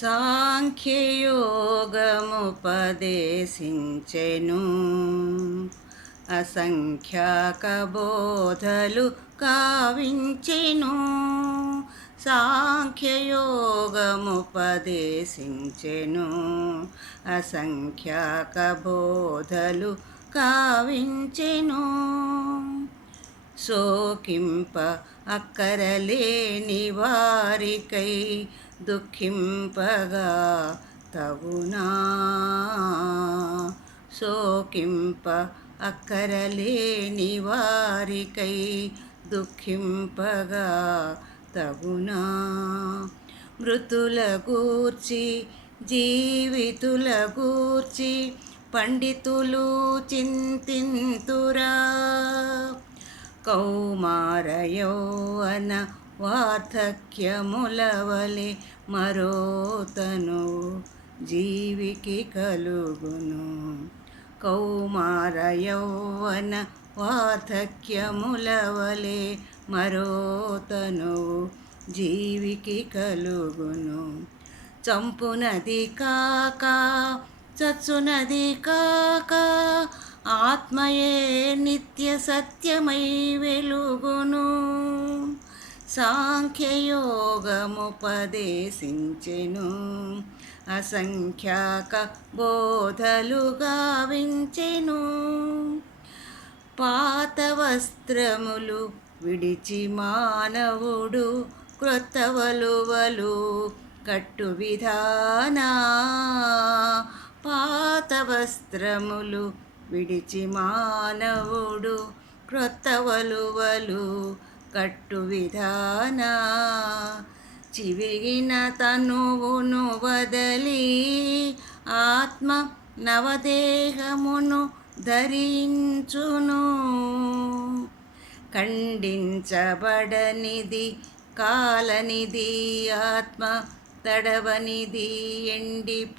సాంఖ్యయోగముపదేశించెను అసంఖ్యాక బోధలు కావించెను. సాంఖ్యయోగముపదేశించెను అసంఖ్యాక బోధలు కావించెను. శోకింప అక్కరలేని వారికై దుఃఖింపగా తగునా. శోకింప అక్కరలేని వారికై దుఃఖింపగా తగునా. మృతుల గూర్చి జీవితుల గూర్చి పండితులు చింతింతురా. కౌమార యౌవన వార్ధక్యములవలె మరోతను జీవికి కలుగును. కౌమార యౌవన వార్ధక్యములవలె మరోతను జీవికి కలుగును. చంపునది కాక చచ్చునది కాక ఆత్మయే నిత్య సత్యమై వెలుగును. సాంఖ్యయోగముపదేశించెను అసంఖ్యాక బోధలు గావించెను. పాత వస్త్రములు విడిచి మానవుడు క్రొత్త వలువలు కట్టు విధానా. పాత వస్త్రములు విడిచి మానవుడు క్రొత్త వలువలు కట్టు విధానా. చివిగిన తనువును వదలి ఆత్మ నవదేహమును ధరించును. ఖండించబడనిది కాలనిది ఆత్మ తడవనిది ఎండిపోనిది.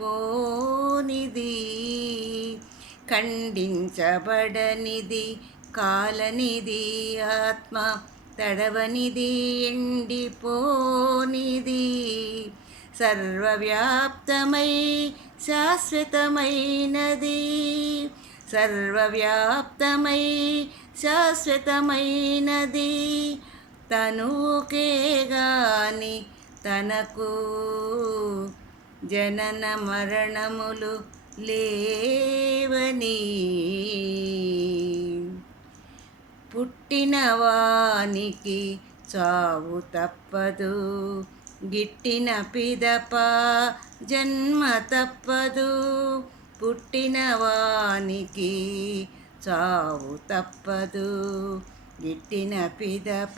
ఖండించబడనిది కాలనిది ఆత్మ తడవనిది ఎండిపోనిది. సర్వవ్యాప్తమై శాశ్వతమైనది. సర్వవ్యాప్తమై శాశ్వతమైనది. తనుకే గాని తనకు జనన మరణములు లేవని. పుట్టిన వానికి చావు తప్పదు. గిట్టిన పిదప జన్మ తప్పదు. పుట్టిన వానికి చావు తప్పదు. గిట్టిన పిదప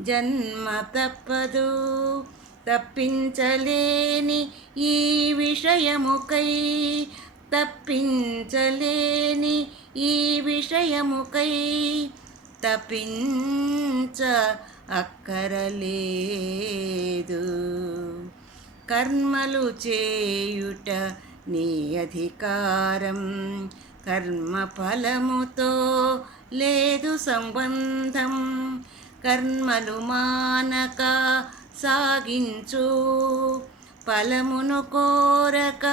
జన్మ తప్పదు. తప్పించలేని ఈ విషయముకై తప్పించలేని ఈ విషయముకై తపించ అక్కరలేదు. కర్మలు చేయుట నీ అధికారం. కర్మ ఫలముతో లేదు సంబంధం. కర్మలు మానక సాగించు. ఫలమును కోరక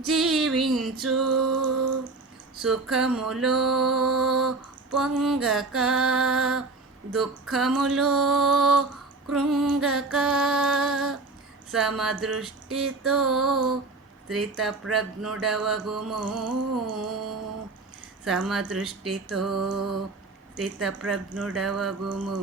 జీవించు. సుఖములో పొంగక దుఃఖములో కృంగక సమదృష్టితో స్థితప్రజ్ఞుడవగుము. సమదృష్టితో స్థితప్రజ్ఞుడవగుము.